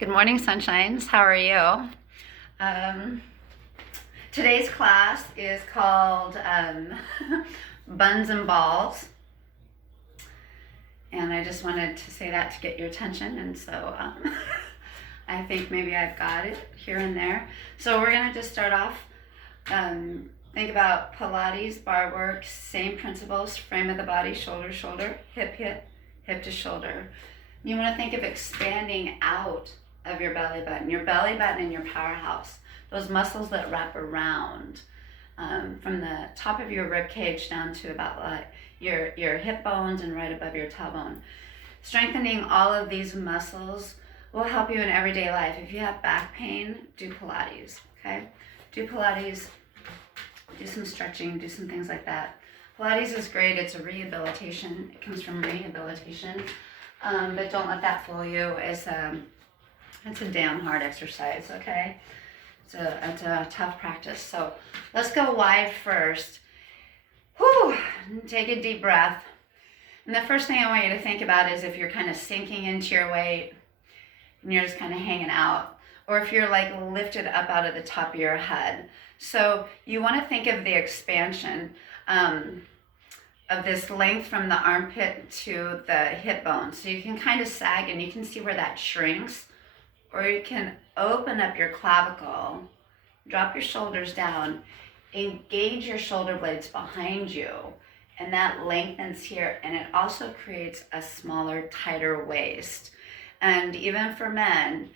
Good morning, sunshines. How are you? Today's class is called Buns and Balls. And I just wanted to say that to get your attention. And so I think maybe I've got it here and there. So we're going to just start off. Think about Pilates, bar work, same principles, frame of the body, shoulder, shoulder, hip, hip, hip to shoulder. You want to think of expanding out of your belly button and your powerhouse, those muscles that wrap around from the top of your rib cage down to about like your hip bones and right above your tailbone. Strengthening all of these muscles will help you in everyday life. If you have back pain, do Pilates, okay? Do Pilates, do some stretching, do some things like that. Pilates is great. It's a rehabilitation. It comes from rehabilitation. But don't let that fool you. It's a damn hard exercise, okay? It's a tough practice. So let's go wide first. Whew, take a deep breath. And the first thing I want you to think about is if you're kind of sinking into your weight and you're just kind of hanging out, or if you're like lifted up out of the top of your head. So you want to think of the expansion of this length from the armpit to the hip bone. So you can kind of sag and you can see where that shrinks, or you can open up your clavicle, drop your shoulders down, engage your shoulder blades behind you, and that lengthens here, and it also creates a smaller, tighter waist. And even for men,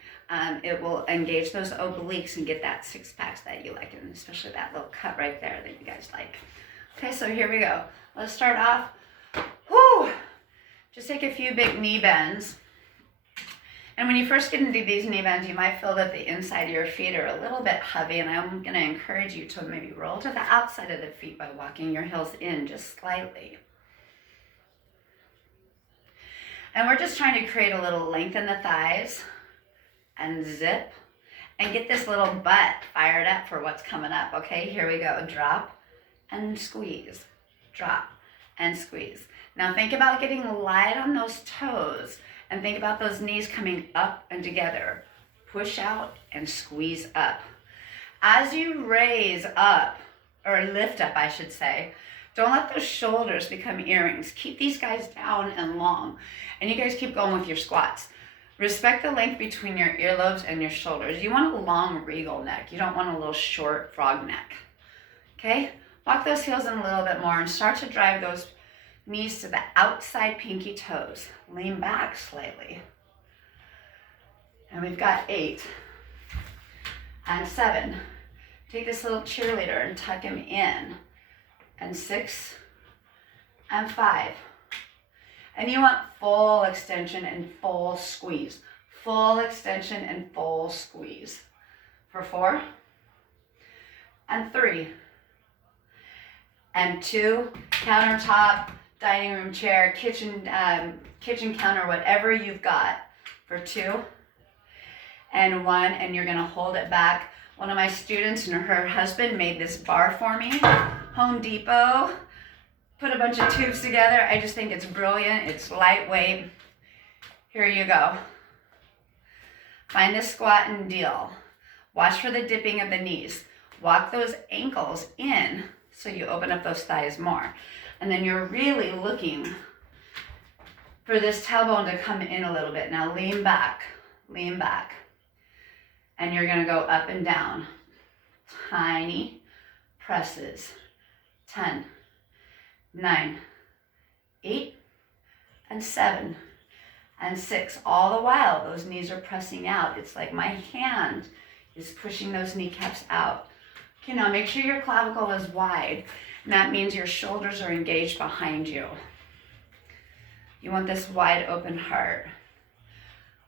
it will engage those obliques and get that six packs that you like, and especially that little cut right there that you guys like. Okay, so here we go. Let's start off. Whoo! Just take a few big knee bends. And when you first get into these knee bends, you might feel that the inside of your feet are a little bit heavy, and I'm going to encourage you to maybe roll to the outside of the feet by walking your heels in just slightly. And we're just trying to create a little length in the thighs and zip and get this little butt fired up for what's coming up. Okay, here we go. Drop and squeeze. Drop and squeeze. Now think about getting light on those toes and think about those knees coming up and together. Push out and squeeze up. As you raise up, or lift up I should say, don't let those shoulders become earrings. Keep these guys down and long. And you guys keep going with your squats. Respect the length between your earlobes and your shoulders. You want a long regal neck. You don't want a little short frog neck. Okay? Walk those heels in a little bit more and start to drive those knees to the outside pinky toes. Lean back slightly. And we've got 8 and 7. Take this little cheerleader and tuck him in. And 6 and 5. And you want full extension and full squeeze. Full extension and full squeeze. For 4 and 3 and 2, countertop, dining room chair, kitchen counter, whatever you've got. For 2 and 1, and you're gonna hold it back. One of my students and her husband made this bar for me. Home Depot, put a bunch of tubes together. I just think it's brilliant. It's lightweight. Here you go. Find the squat and deal. Watch for the dipping of the knees. Walk those ankles in so you open up those thighs more. And then you're really looking for this tailbone to come in a little bit. Now lean back, lean back. And you're gonna go up and down. Tiny presses. 10, 9, 8, and 7, and 6. All the while, those knees are pressing out. It's like my hand is pushing those kneecaps out. Okay, now make sure your clavicle is wide, and that means your shoulders are engaged behind you. You want this wide open heart.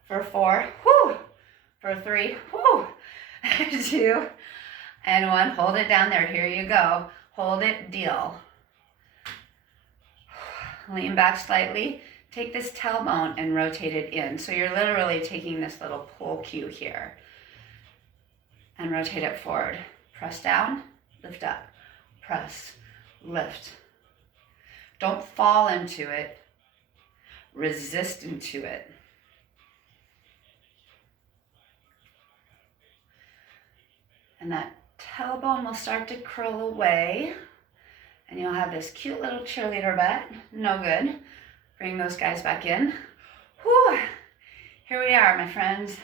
For 4, whoo! For 3, whoo! 2, and 1. Hold it down there. Here you go. Hold it, deal. Lean back slightly. Take this tailbone and rotate it in. So you're literally taking this little pull cue here. And rotate it forward. Press down, lift up. Press, lift. Don't fall into it. Resist into it. And that tailbone will start to curl away. And you'll have this cute little cheerleader butt. No good. Bring those guys back in. Whew. Here we are, my friends.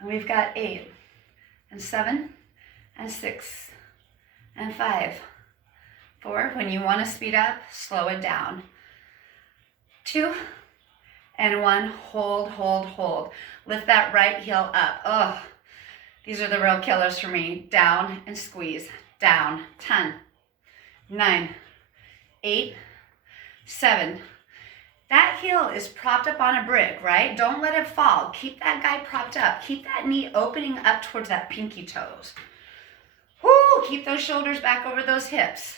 And we've got 8 and 7 and 6 and 5, 4. When you want to speed up, slow it down. 2 and 1. Hold, hold, hold. Lift that right heel up. Oh, these are the real killers for me. Down and squeeze. Down. 10, 9, 8, 7. That heel is propped up on a brick, right? Don't let it fall. Keep that guy propped up. Keep that knee opening up towards that pinky toes. Woo! Keep those shoulders back over those hips.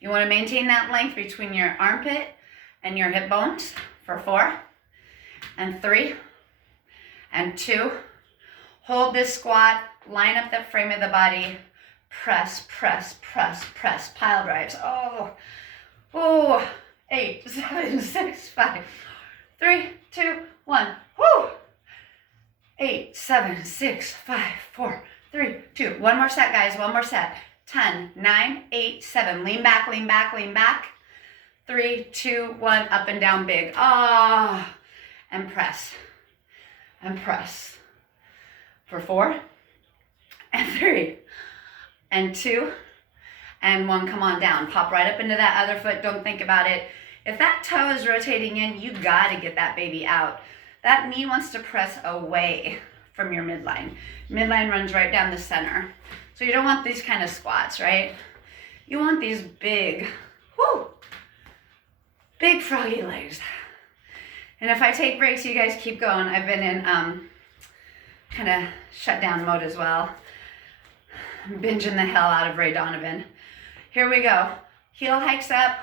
You want to maintain that length between your armpit and your hip bones for 4 and 3 and 2. Hold this squat. Line up the frame of the body. Press, press, press, press. Pile drives. Oh, oh. 8, 7, 6, 5, 3, 2, 1. Woo! 8, 7, 6, 5, 4, 3, 2. One more set, guys. One more set. 10, 9, 8, 7. Lean back, lean back, lean back. 3, 2, 1. Up and down big. Ah. Oh. And press. And press. For 4 and 3 and 2 and 1. Come on down. Pop right up into that other foot. Don't think about it. If that toe is rotating in, you gotta get that baby out. That knee wants to press away from your midline. Midline runs right down the center. So you don't want these kind of squats, right? You want these big, whoo, big froggy legs. And if I take breaks, you guys keep going. I've been in kind of shutdown mode as well. I'm binging the hell out of Ray Donovan. Here we go. Heel hikes up.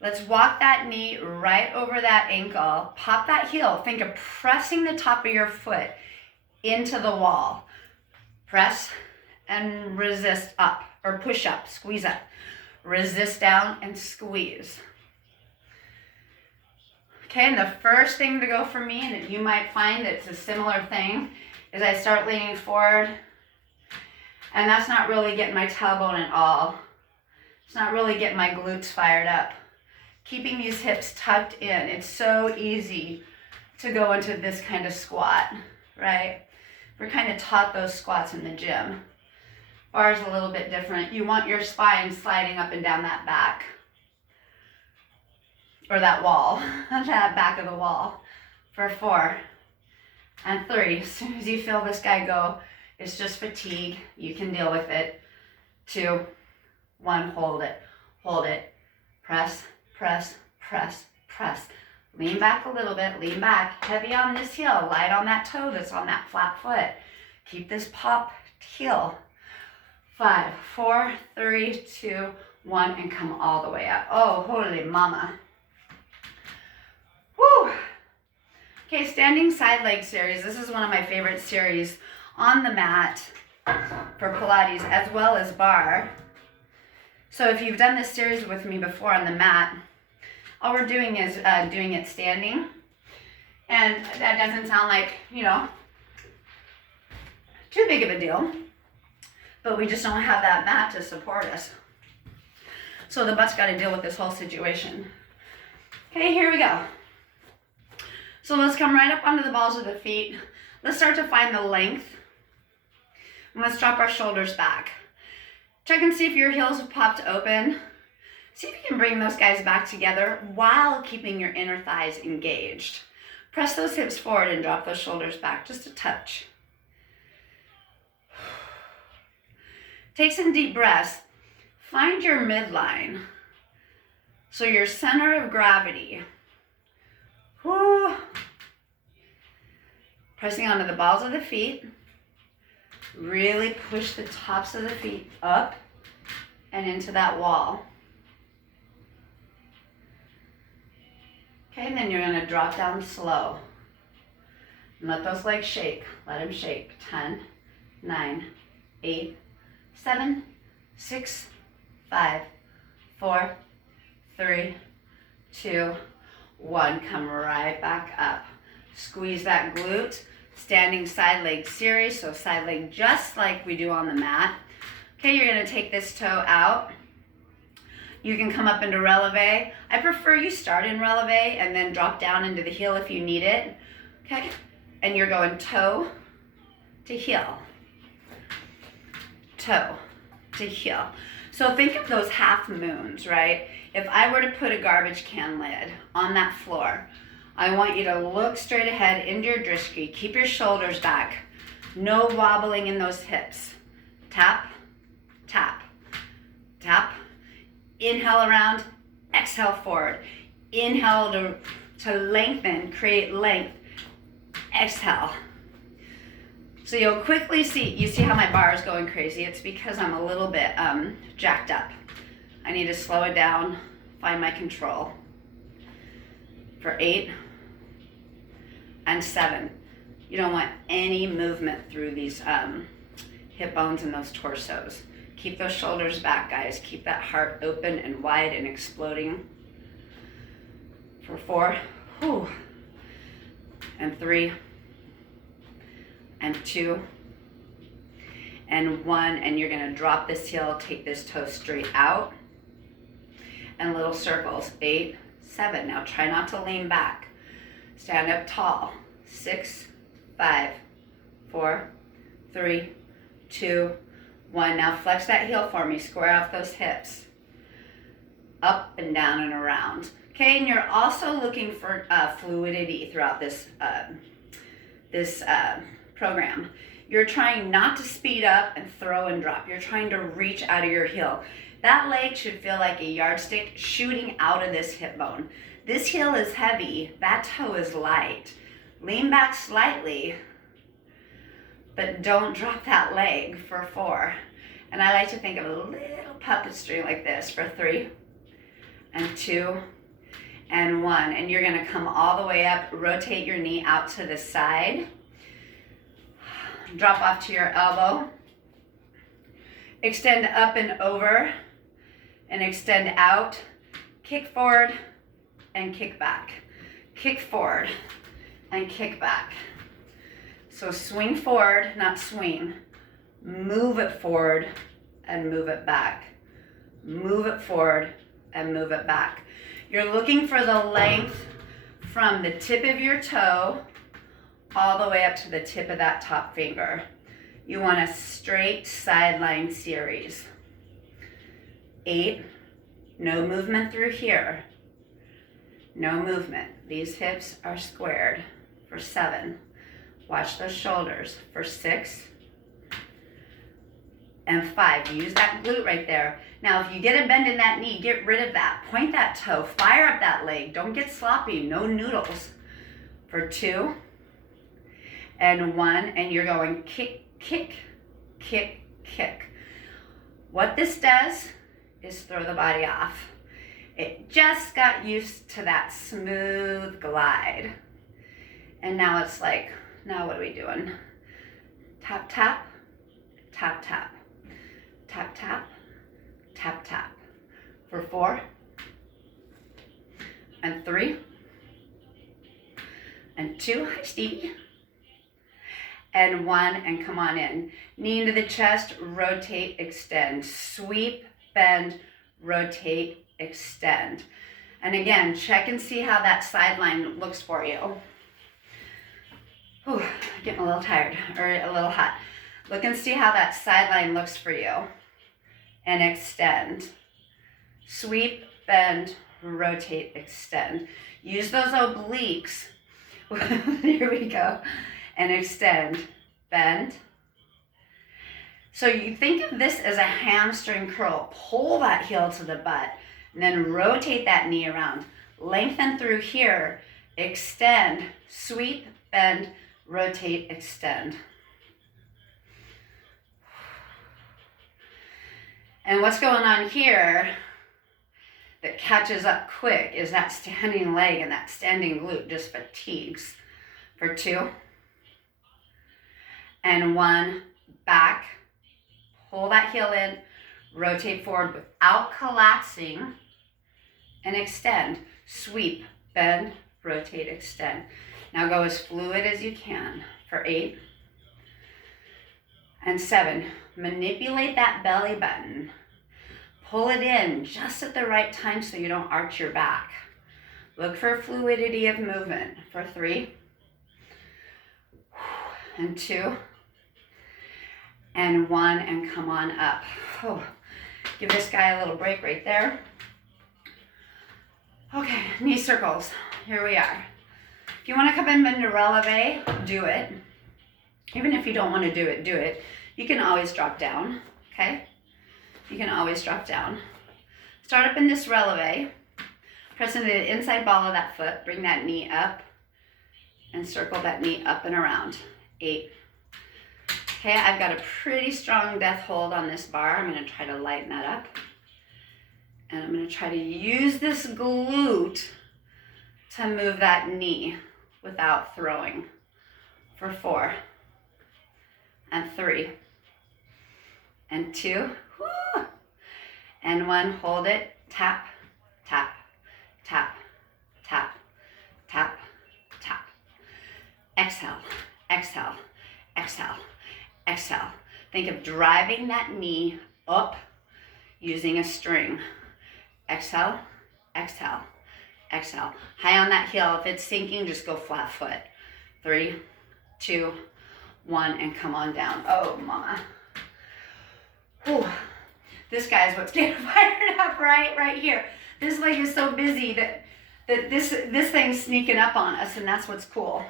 Let's walk that knee right over that ankle. Pop that heel. Think of pressing the top of your foot into the wall. Press and resist up, or push up, squeeze up. Resist down and squeeze. Okay, and the first thing to go for me, and you might find it's a similar thing, is I start leaning forward, and that's not really getting my tailbone at all. It's not really getting my glutes fired up. Keeping these hips tucked in. It's so easy to go into this kind of squat, right? We're kind of taught those squats in the gym. Barre's a little bit different. You want your spine sliding up and down that back. Or that wall, that back of the wall. For 4 and 3. As soon as you feel this guy go, it's just fatigue. You can deal with it. 2, 1, hold it, hold it. Press, press, press, press. Lean back a little bit, lean back. Heavy on this heel, light on that toe that's on that flat foot. Keep this popped heel. 5, 4, 3, 2, 1, and come all the way up. Oh, holy mama. Woo! Okay, standing side leg series. This is one of my favorite series on the mat for Pilates as well as barre. So if you've done this series with me before on the mat, all we're doing is doing it standing. And that doesn't sound like, you know, too big of a deal. But we just don't have that mat to support us. So the butt's got to deal with this whole situation. Okay, here we go. So let's come right up onto the balls of the feet. Let's start to find the length. And let's drop our shoulders back. Check and see if your heels have popped open. See if you can bring those guys back together while keeping your inner thighs engaged. Press those hips forward and drop those shoulders back just a touch. Take some deep breaths. Find your midline. So your center of gravity. Whew. Pressing onto the balls of the feet. Really push the tops of the feet up and into that wall. Okay, and then you're going to drop down slow. And let those legs shake. Let them shake. 10, 9, 8, 7, 6, 5, 4, 3, 2, 1. Come right back up. Squeeze that glute. standing side leg series, so side leg just like we do on the mat. Okay, you're gonna take this toe out. You can come up into releve. I prefer you start in releve and then drop down into the heel if you need it. Okay, and you're going toe to heel, toe to heel. So think of those half moons, right? If I were to put a garbage can lid on that floor, I want you to look straight ahead into your drishti. Keep your shoulders back. No wobbling in those hips. Tap, tap, tap. Inhale around, exhale forward. Inhale to lengthen, create length. Exhale. So you'll quickly see, you see how my bar is going crazy. It's because I'm a little bit jacked up. I need to slow it down, find my control. For 8 and 7. You don't want any movement through these hip bones and those torsos. Keep those shoulders back, guys. Keep that heart open and wide and exploding. For 4, whew, and 3, and 2, and 1, and you're gonna drop this heel, take this toe straight out, and little circles, 8, 7. Now try not to lean back. Stand up tall. 6, 5, 4, 3, 2, 1. Now flex that heel for me. Square off those hips. Up and down and around. Okay, and you're also looking for fluidity throughout this program. You're trying not to speed up and throw and drop. You're trying to reach out of your heel. That leg should feel like a yardstick shooting out of this hip bone. This heel is heavy, that toe is light. Lean back slightly, but don't drop that leg for 4. And I like to think of a little puppet string like this for 3, and 2, and 1. And you're gonna come all the way up, rotate your knee out to the side, drop off to your elbow, extend up and over, and extend out, kick forward, and kick back. Kick forward, and kick back. So swing forward, not swing. Move it forward, and move it back. Move it forward, and move it back. You're looking for the length from the tip of your toe all the way up to the tip of that top finger. You want a straight sideline series. 8, no movement through here. No movement. These hips are squared. For 7, watch those shoulders. For 6 and 5, use that glute right there. Now, if you get a bend in that knee, get rid of that. Point that toe, fire up that leg. Don't get sloppy, no noodles. For 2 and 1, and you're going kick, kick, kick, kick. What this does is throw the body off. It just got used to that smooth glide. And now it's like, now what are we doing? Tap, tap, tap, tap, tap, tap, tap, tap. For 4 and 3 and 2, hi Stevie, and 1, and come on in. Knee into the chest, rotate, extend, sweep, bend, rotate, extend. And again, check and see how that sideline looks for you. Ooh, getting a little tired, or a little hot. Look and see how that sideline looks for you. And extend. Sweep, bend, rotate, extend. Use those obliques. Here we go. And extend, bend. So you think of this as a hamstring curl. Pull that heel to the butt, and then rotate that knee around. Lengthen through here, extend, sweep, bend, rotate, extend. And what's going on here that catches up quick is that standing leg, and that standing glute just fatigues. For 2 and 1, back, pull that heel in, rotate forward without collapsing, and extend, sweep, bend, rotate, extend. Now go as fluid as you can for 8 and 7. Manipulate that belly button. Pull it in just at the right time so you don't arch your back. Look for fluidity of movement for 3 and 2 and 1, and come on up. Oh, give this guy a little break right there. Okay, knee circles. Here we are. If you want to come in into releve, do it. Even if you don't want to do it, do it. You can always drop down, okay? You can always drop down. Start up in this releve. Press into the inside ball of that foot. Bring that knee up and circle that knee up and around. 8. Okay, I've got a pretty strong death hold on this bar. I'm going to try to lighten that up. And I'm going to try to use this glute to move that knee without throwing for 4 and 3 and 2 and 1. Hold it. Tap, tap, tap, tap, tap, tap. Exhale, exhale, exhale, exhale. Think of driving that knee up using a string. Exhale, exhale, exhale. High on that heel. If it's sinking, just go flat foot. 3, 2, 1, and come on down. Oh, mama. Whew. This guy's what's getting fired up right here. This leg is so busy that this thing's sneaking up on us, and that's what's cool.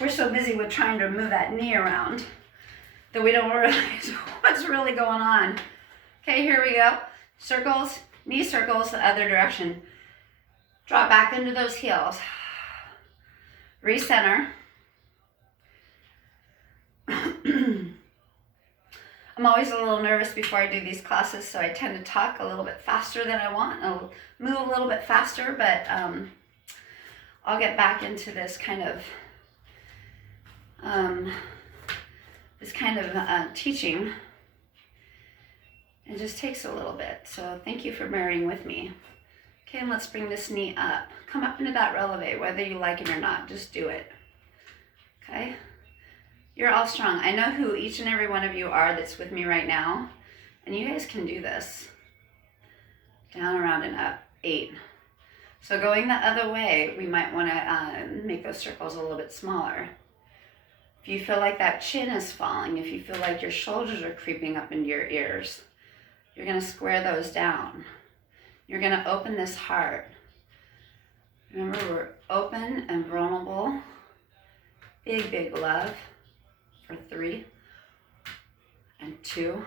We're so busy with trying to move that knee around that we don't realize what's really going on. Okay, here we go. Circles, knee circles the other direction. Drop back into those heels. Recenter. I'm always a little nervous before I do these classes, so I tend to talk a little bit faster than I want. I'll move a little bit faster, but I'll get back into this kind of teaching. It just takes a little bit, so thank you for bearing with me. Okay, and let's bring this knee up. Come up into that releve, whether you like it or not, just do it. Okay? You're all strong. I know who each and every one of you are that's with me right now, and you guys can do this. Down, around, and up. 8. So going the other way, we might want to make those circles a little bit smaller. If you feel like that chin is falling, if you feel like your shoulders are creeping up into your ears, you're going to square those down. You're going to open this heart. Remember, we're open and vulnerable. Big, big love for 3 and 2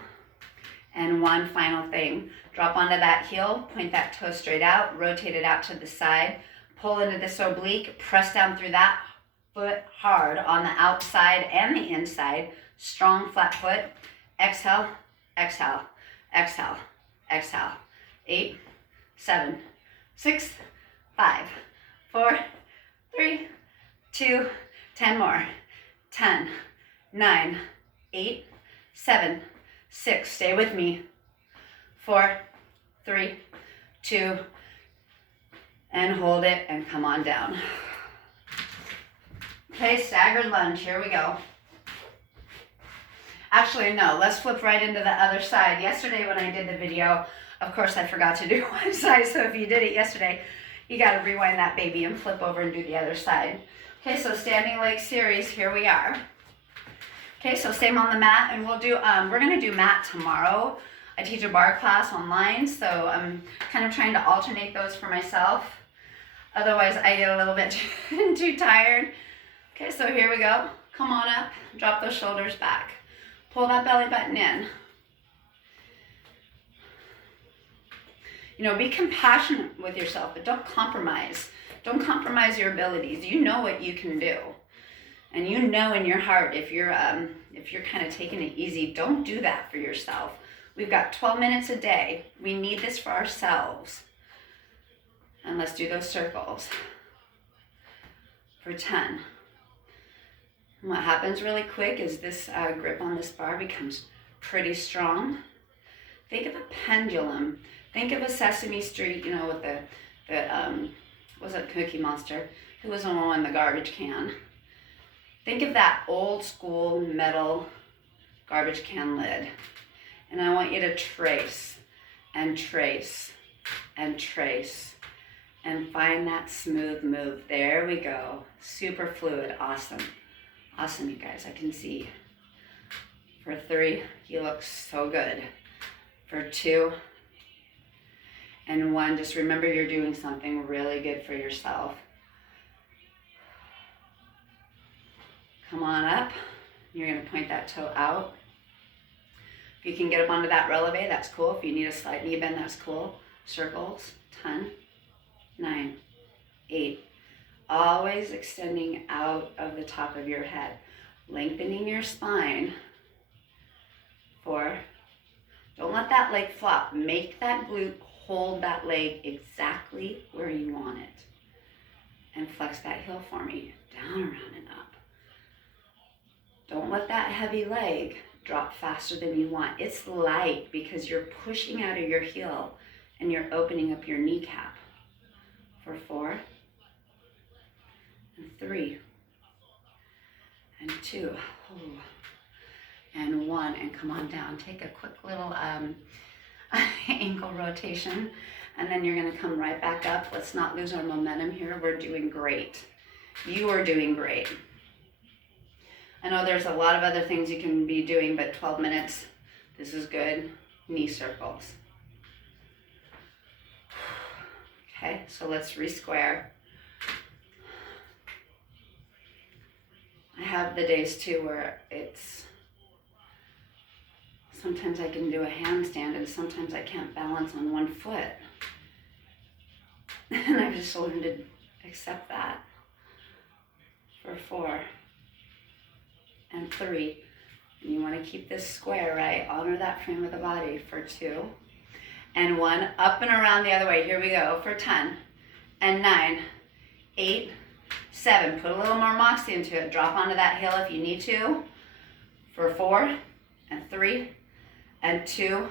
and 1. Final thing. Drop onto that heel, point that toe straight out, rotate it out to the side, pull into this oblique, press down through that foot hard on the outside and the inside. Strong flat foot. Exhale, exhale, exhale, exhale. 8, 7, 6, 5, 4, 3, 2, 10 more. 10, 9, 8, 7, 6. Stay with me. 4, 3, 2, and hold it and come on down. Okay, staggered lunge. Here we go. Actually, no, let's flip right into the other side. Yesterday when I did the video, of course I forgot to do one side, so if you did it yesterday, you got to rewind that baby and flip over and do the other side. Okay, so standing leg series, here we are. Okay, so same on the mat, and we'll do, we're going to do mat tomorrow. I teach a barre class online, so I'm kind of trying to alternate those for myself. Otherwise, I get a little bit too tired. Okay, so here we go. Come on up, drop those shoulders back. Pull that belly button in. You know, be compassionate with yourself, but don't compromise. Don't compromise your abilities. You know what you can do. And you know in your heart, if you're kind of taking it easy, don't do that for yourself. We've got 12 minutes a day. We need this for ourselves. And let's do those circles for 10. And what happens really quick is this grip on this bar becomes pretty strong. Think of a pendulum. Think of a Sesame Street, you know, with the was it Cookie Monster? Who was the one in the garbage can? Think of that old school metal garbage can lid. And I want you to trace and trace and trace and find that smooth move. There we go. Super fluid. Awesome. Awesome, you guys. I can see. For 3, you look so good. For 2 and 1, just remember you're doing something really good for yourself. Come on up. You're going to point that toe out. If you can get up onto that releve, that's cool. If you need a slight knee bend, that's cool. Circles. 10, 9, 8. Always extending out of the top of your head. Lengthening your spine. 4. Don't let that leg flop. Make that glute hold that leg exactly where you want it. And flex that heel for me. Down, around, and up. Don't let that heavy leg drop faster than you want. It's light because you're pushing out of your heel and you're opening up your kneecap. For 4, and 3, and 2, and 1, and come on down. Take a quick little ankle rotation, and then you're gonna come right back up. Let's not lose our momentum here. We're doing great. You are doing great. I know there's a lot of other things you can be doing, but 12 minutes, this is good. Knee circles. Okay, so let's re-square. I have the days too where it's, sometimes I can do a handstand and sometimes I can't balance on one foot. And I've just learned to accept that. For 4, and 3. And you want to keep this square, right? Honor that frame of the body. For 2, and 1. Up and around the other way. Here we go. For 10, and 9, 8, 7. Put a little more moxie into it. Drop onto that heel if you need to. For 4, and 3, and 2,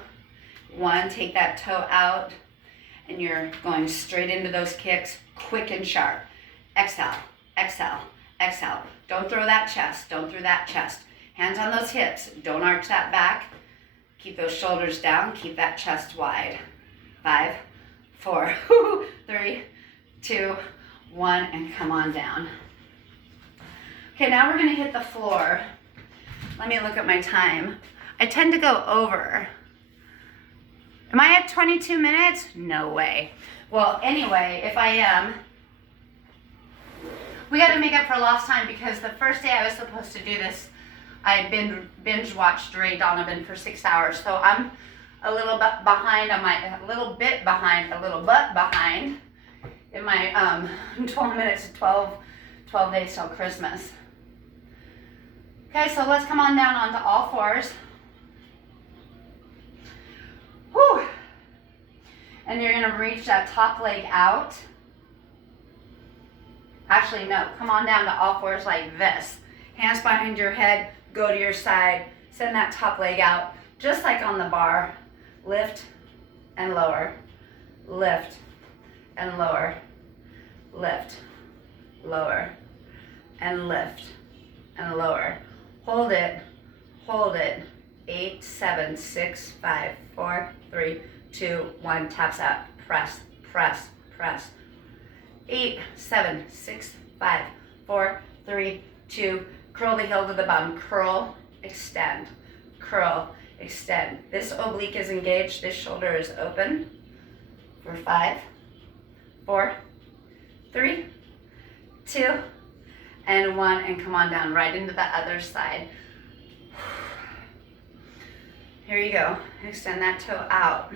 1. Take that toe out, and you're going straight into those kicks, quick and sharp. Exhale, exhale, exhale. Don't throw that chest. Don't throw that chest. Hands on those hips. Don't arch that back. Keep those shoulders down. Keep that chest wide. 5, 4, 3, 2, 1, and come on down. Okay, now we're going to hit the floor. Let me look at my time. I tend to go over. Am I at 22 minutes? No way. Well, anyway, if I am, we got to make up for lost time because the first day I was supposed to do this, I binge watched Ray Donovan for 6 hours. So I'm a little bit behind on my, a little bit behind in my 12 minutes to 12 days till Christmas. Okay, so let's come on down onto all fours. Whew. And you're gonna reach that top leg out. Actually, no, come on down to all fours like this. Hands behind your head, go to your side, send that top leg out, just like on the bar. Lift and lower, lift and lower, lift, lower, and lift and lower. Hold it, 8, 7, 6, 5, 4, 3, 2, 1, taps out, press, press, press. 8, 7, 6, 5, 4, 3, 2, curl the heel to the bum, curl, extend, curl, extend. This oblique is engaged, this shoulder is open. For 5, 4, 3, 2, and 1, and come on down right into the other side. Here you go, extend that toe out.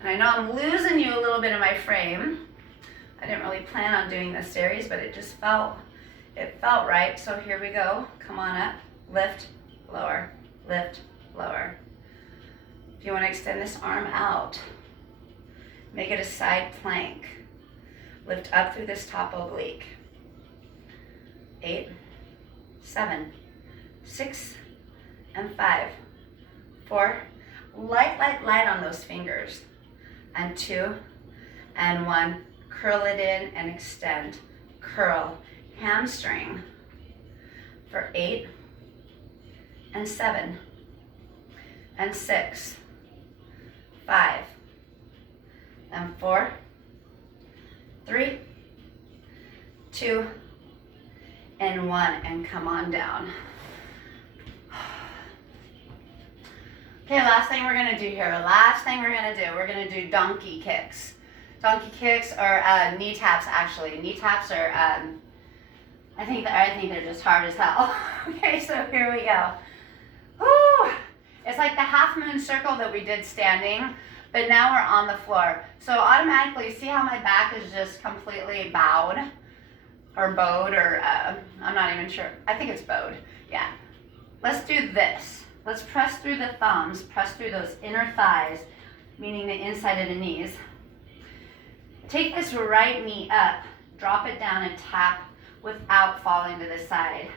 And I know I'm losing you a little bit of my frame. I didn't really plan on doing this series, but it just felt right. So here we go. Come on up, lift, lower, lift, lower. If you want to extend this arm out, make it a side plank. Lift up through this top oblique. 8, 7, 6, and 5, 4. Light, light, light on those fingers. And 2, and 1. Curl it in and extend. curl, hamstring for 8 and 7 and 6, 5 and 4, 3, 2 and 1, and come on down. Okay, last thing we're gonna do here. We're gonna do donkey kicks. Donkey kicks or knee taps, actually. Knee taps are, I think they're just hard as hell. Okay, so here we go. Woo! It's like the half moon circle that we did standing, but now we're on the floor. So automatically, see how my back is just completely bowed or bowed, or I'm not even sure. I think it's bowed. Yeah. Let's do this. Let's press through the thumbs, press through those inner thighs, meaning the inside of the knees. Take this right knee up, drop it down and tap without falling to the side.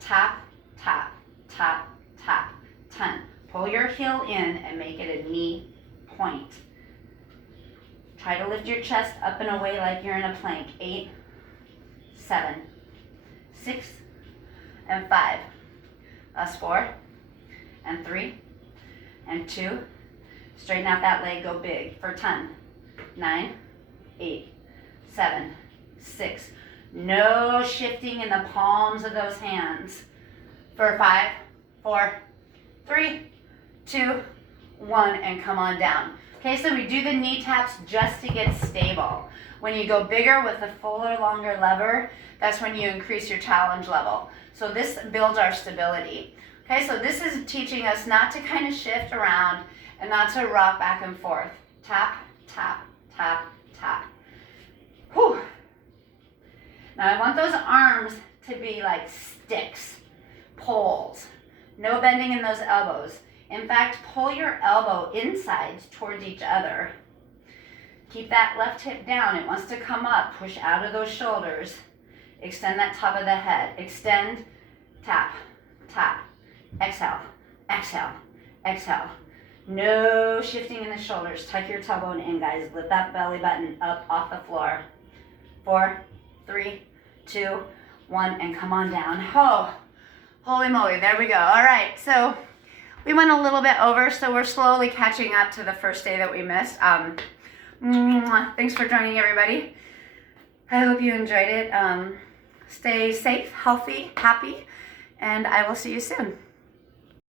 Tap, tap, tap, tap. 10. Pull your heel in and make it a knee point. Try to lift your chest up and away like you're in a plank. 8, 7, 6, and 5. That's 4, and 3, and 2. Straighten out that leg, go big for 10, 9, 8, 7, 6. No shifting in the palms of those hands. For 5, 4, 3, 2, 1, and come on down. Okay, so we do the knee taps just to get stable. When you go bigger with a fuller, longer lever, that's when you increase your challenge level. So this builds our stability. Okay, so this is teaching us not to kind of shift around and not to rock back and forth. Tap, tap, tap, tap. Whew. Now I want those arms to be like sticks, poles. No bending in those elbows. In fact, pull your elbow insides towards each other. Keep that left hip down. It wants to come up. Push out of those shoulders. Extend that top of the head. Extend, tap, tap. Exhale, exhale, exhale. No shifting in the shoulders. Tuck your tailbone in, guys. Lift that belly button up off the floor. 4, 3, 2, 1, and come on down. Oh, holy moly, there we go. All right, so we went a little bit over, so we're slowly catching up to the first day that we missed. Thanks for joining, everybody. I hope you enjoyed it. Stay safe, healthy, happy, and I will see you soon.